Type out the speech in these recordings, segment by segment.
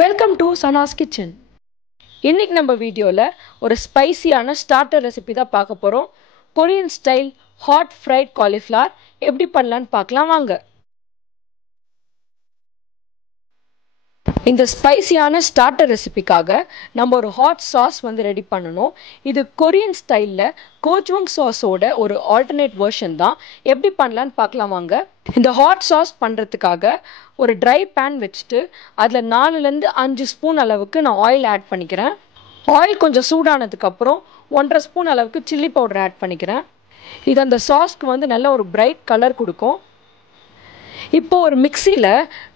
Welcome to Sana's kitchen. இன்னைக்கு நம்ம வீடியோவில் ஒரு ஸ்பைசியான ஸ்டார்டர் ரெசிபி தான் பார்க்க போகிறோம். Korean style hot fried cauliflower எப்படி பண்ணலான்னு பார்க்கலாம் வாங்க. இந்த ஸ்பைசியான ஸ்டார்டர் ரெசிபிக்காக நம்ம ஒரு ஹாட் சாஸ் ரெடி பண்ணணும். இது கொரியன் ஸ்டைலில் கோஜ்வங் சாஸோட ஒரு ஆல்டர்னேட் வெர்ஷன் தான். எப்படி பண்ணலான்னு பார்க்கலாம் வாங்க. இந்த ஹாட் சாஸ் பண்ணுறதுக்காக ஒரு ட்ரை பேன் வச்சுட்டு அதில் 4லேருந்து 5 ஸ்பூன் அளவுக்கு நான் ஆயில் ஆட் பண்ணிக்கிறேன். ஆயில் கொஞ்சம் சூடானதுக்கப்புறம் 1.5 ஸ்பூன் அளவுக்கு சில்லி பவுடர் ஆட் பண்ணிக்கிறேன். இது அந்த சாஸ்க்கு நல்ல ஒரு பிரைட் கலர் கொடுக்கும். இப்போ ஒரு மிக்சியில்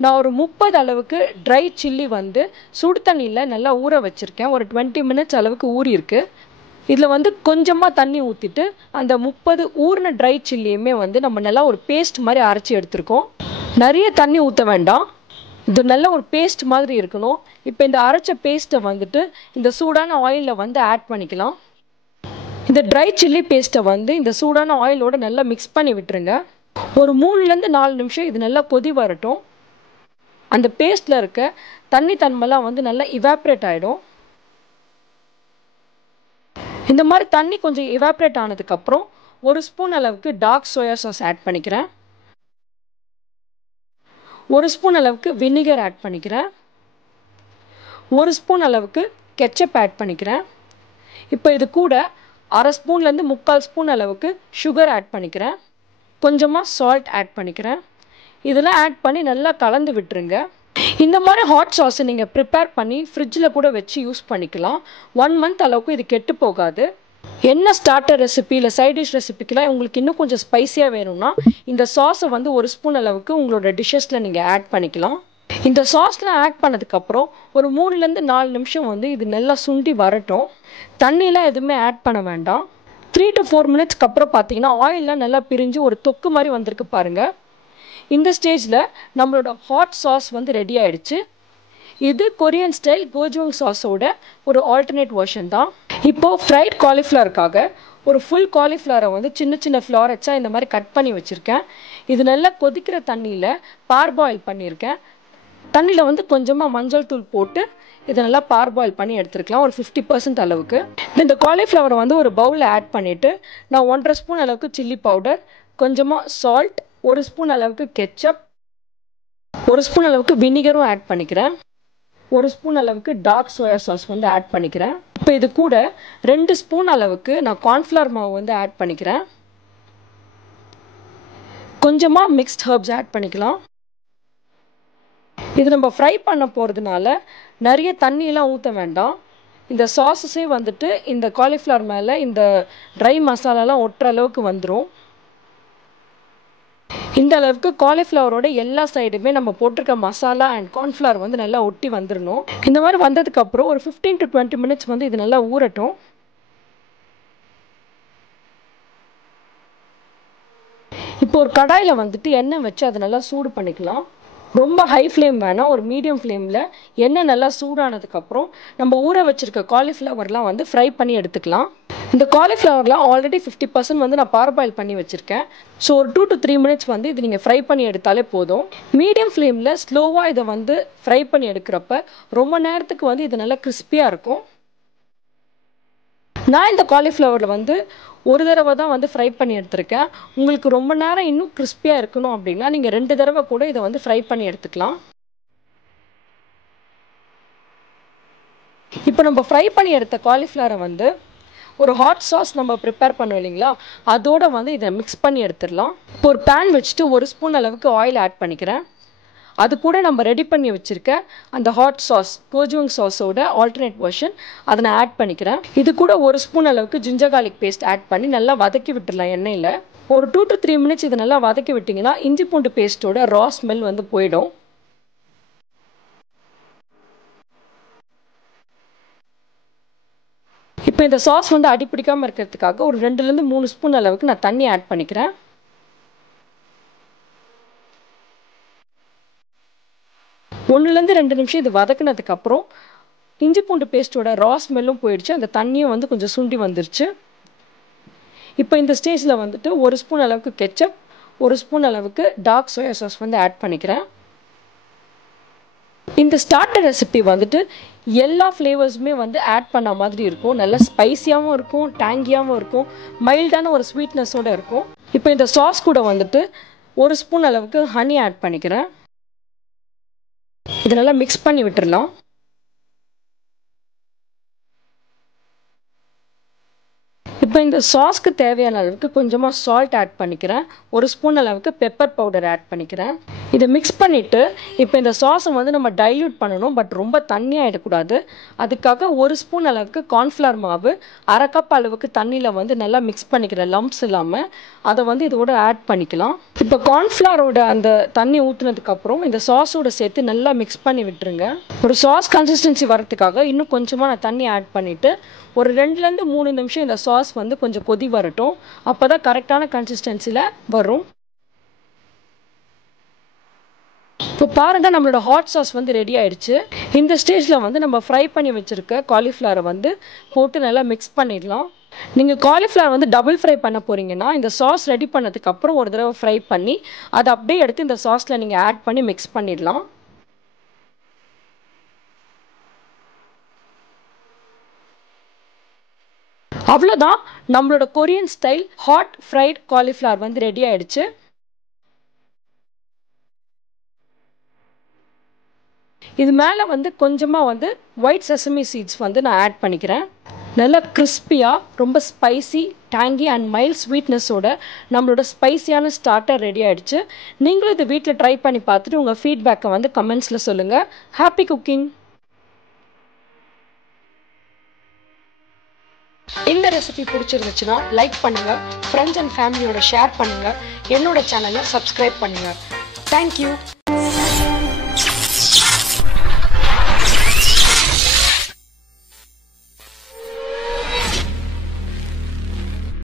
நான் ஒரு 30 அளவுக்கு ட்ரை சில்லி சுடு தண்ணியில் நல்லா ஊற வச்சுருக்கேன். ஒரு 20 மினிட்ஸ் அளவுக்கு ஊறியிருக்கு. இதில் கொஞ்சமாக தண்ணி ஊற்றிட்டு அந்த 30 ஊறின ட்ரை சில்லியுமே நம்ம நல்லா ஒரு பேஸ்ட் மாதிரி அரைச்சி எடுத்துருக்கோம். நிறைய தண்ணி ஊற்ற வேண்டாம், இது நல்ல ஒரு பேஸ்ட் மாதிரி இருக்கணும். இப்போ இந்த அரைச்ச பேஸ்ட்டை இந்த சூடான ஆயிலில் ஆட் பண்ணிக்கலாம். இந்த ட்ரை சில்லி பேஸ்ட்டை இந்த சூடான ஆயிலோடு நல்லா மிக்ஸ் பண்ணி விட்டுருங்க. ஒரு 3லேருந்து 4 நிமிஷம் இது நல்லா கொதி வரட்டும். அந்த பேஸ்ட்டில் இருக்க தண்ணி தன்மைலாம் நல்லா இவாப்ரேட் ஆகிடும். இந்த மாதிரி தண்ணி கொஞ்சம் இவாப்ரேட் ஆனதுக்கப்புறம் 1 ஸ்பூன் அளவுக்கு டார்க் சோயா சாஸ் ஆட் பண்ணிக்கிறேன். 1 ஸ்பூன் அளவுக்கு வினிகர் ஆட் பண்ணிக்கிறேன். 1 ஸ்பூன் அளவுக்கு கெச்சப் ஆட் பண்ணிக்கிறேன். இப்போ இது கூட 1/2 ஸ்பூன்லேருந்து 3/4 ஸ்பூன் அளவுக்கு சுகர் ஆட் பண்ணிக்கிறேன். கொஞ்சமாக சால்ட் ஆட் பண்ணிக்கிறேன். இதெல்லாம் ஆட் பண்ணி நல்லா கலந்து விட்டுருங்க. இந்த மாதிரி ஹாட் சாஸை நீங்கள் ப்ரிப்பேர் பண்ணி ஃப்ரிட்ஜில் கூட வச்சு யூஸ் பண்ணிக்கலாம். 1 மந்த் அளவுக்கு இது கெட்டு போகாது. என்ன ஸ்டார்டர் ரெசிபி இல்லை சைட் டிஷ் ரெசிபிக்கெலாம் உங்களுக்கு இன்னும் கொஞ்சம் ஸ்பைஸியாக வேணும்னா இந்த சாஸை 1 ஸ்பூன் அளவுக்கு உங்களோட டிஷ்ஷஸில் நீங்கள் ஆட் பண்ணிக்கலாம். இந்த சாஸ்லாம் ஆட் பண்ணதுக்கப்புறம் ஒரு 3லேருந்து 4 நிமிஷம் இது நல்லா சுண்டி வரட்டும். தண்ணியெலாம் எதுவுமே ஆட் பண்ண வேண்டாம். 3 to 4 மினிட்ஸ்க்கு அப்புறம் பார்த்தீங்கன்னா ஆயிலெலாம் நல்லா பிரிஞ்சு ஒரு தொக்கு மாதிரி வந்திருக்கு பாருங்கள். இந்த ஸ்டேஜில் நம்மளோட ஹாட் சாஸ் ரெடி ஆகிடுச்சு. இது கொரியன் ஸ்டைல் கோஜ்வங் சாஸோட ஒரு ஆல்டர்னேட் வெர்ஷன் தான். இப்போது ஃப்ரைட் காலிஃப்ளவருக்காக ஒரு ஃபுல் காலிஃப்ளவரை சின்ன சின்ன ஃப்ளாரெட்ஸாக இந்த மாதிரி கட் பண்ணி வச்சுருக்கேன். இது நல்லா கொதிக்கிற தண்ணியில் பார்பாயில் பண்ணியிருக்கேன். தண்ணியில் கொஞ்சமாக மஞ்சள் தூள் போட்டு இதை நல்லா பார்பாயில் பண்ணி எடுத்துருக்கலாம். ஒரு 50% அளவுக்கு. இந்த காலிஃப்ளவரை ஒரு பவுலில் ஆட் பண்ணிவிட்டு நான் 1.5 ஸ்பூன் அளவுக்கு சில்லி பவுடர், கொஞ்சமாக சால்ட், 1 ஸ்பூன் அளவுக்கு கெச்சப், 1 ஸ்பூன் அளவுக்கு வினிகரும் ஆட் பண்ணிக்கிறேன். 1 ஸ்பூன் அளவுக்கு டார்க் சோயா சாஸ் ஆட் பண்ணிக்கிறேன். இப்போ இது கூட 2 ஸ்பூன் அளவுக்கு நான் கார்ன்ஃப்ளவர் மாவு ஆட் பண்ணிக்கிறேன். கொஞ்சமாக மிக்ஸ்ட் ஹர்ப்ஸ் ஆட் பண்ணிக்கலாம். இது நம்ம ஃப்ரை பண்ண போகிறதுனால நிறைய தண்ணியெலாம் ஊற்ற வேண்டாம். இந்த சாஸஸே இந்த காலிஃப்ளவர் மேலே இந்த ட்ரை மசாலாலாம் ஒட்டுற அளவுக்கு வந்துடும். இந்த அளவுக்கு காலிஃப்ளவரோட எல்லா சைடுமே நம்ம போட்டிருக்க மசாலா அண்ட் கார்ன்ஃப்ளவர் நல்லா ஒட்டி வந்துடணும். இந்த மாதிரி வந்ததுக்கப்புறம் ஒரு 15 to 20 மினிட்ஸ் இது நல்லா ஊறட்டும். இப்போ ஒரு கடாயில் எண்ணெய் வச்சு அதை நல்லா சூடு பண்ணிக்கலாம். ரொம்ப ஹை ஃப்ளேம் வேணாம், ஒரு மீடியம் ஃப்ளேமில் எண்ணெய் நல்லா சூடானதுக்கப்புறம் நம்ம ஊற வச்சுருக்க காலிஃப்ளவர்லாம் ஃப்ரை பண்ணி எடுத்துக்கலாம். இந்த காலிஃப்ளவர்லாம் ஆல்ரெடி 50% நான் பார்பாயில் பண்ணி வச்சுருக்கேன். ஸோ ஒரு 2 to 3 மினிட்ஸ் இது நீங்கள் ஃப்ரை பண்ணி எடுத்தாலே போதும். மீடியம் ஃப்ளேமில் ஸ்லோவாக இதை ஃப்ரை பண்ணி எடுக்கிறப்ப ரொம்ப நேரத்துக்கு இது நல்லா கிறிஸ்பியாக இருக்கும். நான் இந்த காலிஃப்ளவரில் ஒரு தடவை தான் ஃப்ரை பண்ணி எடுத்திருக்கேன். உங்களுக்கு ரொம்ப நேரம் இன்னும் கிறிஸ்பியாக இருக்கணும் அப்படின்னா நீங்கள் 2 தடவை கூட இதை ஃப்ரை பண்ணி எடுத்துக்கலாம். இப்போ நம்ம ஃப்ரை பண்ணி எடுத்த காலிஃப்ளவரை ஒரு ஹாட் சாஸ் நம்ம ப்ரிப்பேர் பண்ணோம் இல்லைங்களா, அதோட இதை மிக்ஸ் பண்ணி எடுத்துடலாம். இப்போ ஒரு பேன் வச்சுட்டு 1 ஸ்பூன் அளவுக்கு ஆயில் ஆட் பண்ணிக்கிறேன். அது கூட நம்ம ரெடி பண்ணி வச்சுருக்க அந்த ஹாட் சாஸ் கோஜ்வங் சாஸோட ஆல்டர்னேட் வெர்ஷன் அதை நான் ஆட் பண்ணிக்கிறேன். இது கூட 1 ஸ்பூன் அளவுக்கு ஜிஞ்சர் கார்லிக் பேஸ்ட் ஆட் பண்ணி நல்லா வதக்கி விட்டுடலாம் எண்ணெயில். ஒரு 2 to 3 மினிட்ஸ் இதை நல்லா வதக்கி விட்டிங்கன்னா இஞ்சி பூண்டு பேஸ்ட்டோட ரா ஸ்மெல் போயிடும். இப்போ இந்த சாஸ் அடிப்பிடிக்காமல் இருக்கிறதுக்காக ஒரு 2லேருந்து 3 ஸ்பூன் அளவுக்கு நான் தண்ணி ஆட் பண்ணிக்கிறேன். 1லேருந்து 2 நிமிஷம் இது வதக்குனதுக்கப்புறம் இஞ்சி பூண்டு பேஸ்ட்டோட ரா ஸ்மெல்லும் போயிடுச்சு. அந்த தண்ணியும் கொஞ்சம் சுண்டி வந்துருச்சு. இப்போ இந்த ஸ்டேஜில் 1 ஸ்பூன் அளவுக்கு கெச்சப், 1 ஸ்பூன் அளவுக்கு டார்க் சோயா சாஸ் ஆட் பண்ணிக்கிறேன். இந்த ஸ்டார்டர் ரெசிபி வந்துட்டு எல்லா ஃப்ளேவர்ஸுமே வந்து ஆட் பண்ண மாதிரி இருக்கும். நல்லா ஸ்பைஸியாகவும் இருக்கும், டேங்கியாகவும் இருக்கும், மைல்டான ஒரு ஸ்வீட்னஸோடு இருக்கும். இப்போ இந்த சாஸ் கூட வந்துட்டு 1 ஸ்பூன் அளவுக்கு ஹனி ஆட் பண்ணிக்கிறேன். இது நல்லா மிக்ஸ் பண்ணி விட்டுடலாம். இப்போ இந்த சாஸ்க்கு தேவையான அளவுக்கு கொஞ்சமாக சால்ட் ஆட் பண்ணிக்கிறேன். 1 ஸ்பூன் அளவுக்கு பெப்பர் பவுடர் ஆட் பண்ணிக்கிறேன். இதை மிக்ஸ் பண்ணிவிட்டு இப்போ இந்த சாஸை வந்து நம்ம டைல்யூட் பண்ணணும். பட் ரொம்ப தண்ணியாகிடக்கூடாது. அதுக்காக 1 ஸ்பூன் அளவுக்கு கார்ன்ஃப்ளவர் மாவு 1/2 கப் அளவுக்கு தண்ணியில் வந்து நல்லா மிக்ஸ் பண்ணிக்கிறேன், லம்ப்ஸ் இல்லாமல். அதை வந்து இதோட ஆட் பண்ணிக்கலாம். இப்போ கார்ன்ஃப்ளவரோட அந்த தண்ணி ஊற்றுனதுக்கப்புறம் இந்த சாஸோட சேர்த்து நல்லா மிக்ஸ் பண்ணி விட்டுருங்க. ஒரு சாஸ் கன்சிஸ்டன்சி வரதுக்காக இன்னும் கொஞ்சமாக நான் தண்ணி ஆட் பண்ணிவிட்டு ஒரு 2லேருந்து 3 நிமிஷம் இந்த சாஸ் வந்து கொஞ்சம் கொதி வரட்டும். அப்போ தான் கரெக்டான கன்சிஸ்டன்சியில் வரும். இப்போ பாருங்கள், நம்மளோட ஹாட் சாஸ் வந்து ரெடி ஆயிடுச்சு. இந்த ஸ்டேஜில் வந்து நம்ம ஃப்ரை பண்ணி வச்சுருக்க காலிஃப்ளவரை வந்து போட்டு நல்லா மிக்ஸ் பண்ணிடலாம். நீங்கள் காலிஃப்ளவர் வந்து டபுள் ஃப்ரை பண்ண போகிறீங்கன்னா இந்த சாஸ் ரெடி பண்ணதுக்கப்புறம் ஒரு தடவை ஃப்ரை பண்ணி அதை அப்படியே எடுத்து இந்த சாஸில் நீங்கள் ஆட் பண்ணி மிக்ஸ் பண்ணிடலாம். அவ்வளோதான், நம்மளோட Korean style hot fried cauliflower வந்து ரெடி ஆயிடுச்சு. இது மேலே வந்து கொஞ்சமாக வந்து ஒயிட் செசமி சீட்ஸ் வந்து நான் ஆட் பண்ணிக்கிறேன். நல்லா கிறிஸ்பியாக ரொம்ப ஸ்பைசி, டேங்கி அண்ட் மைல்ட் ஸ்வீட்னஸோட நம்மளோட ஸ்பைசியான ஸ்டார்டர் ரெடி ஆகிடுச்சு. நீங்களும் இதை வீட்டில் ட்ரை பண்ணி பார்த்துட்டு உங்கள் ஃபீட்பேக்கை வந்து கமெண்ட்ஸில் சொல்லுங்கள். Happy cooking! இந்த ரெசிபி பிடிச்சிருந்துச்சுன்னா லைக் பண்ணுங்கள், ஃப்ரெண்ட்ஸ் அண்ட் ஃபேமிலியோட ஷேர் பண்ணுங்கள், என்னோட சேனலை சப்ஸ்கிரைப் பண்ணுங்கள். தேங்க்யூ.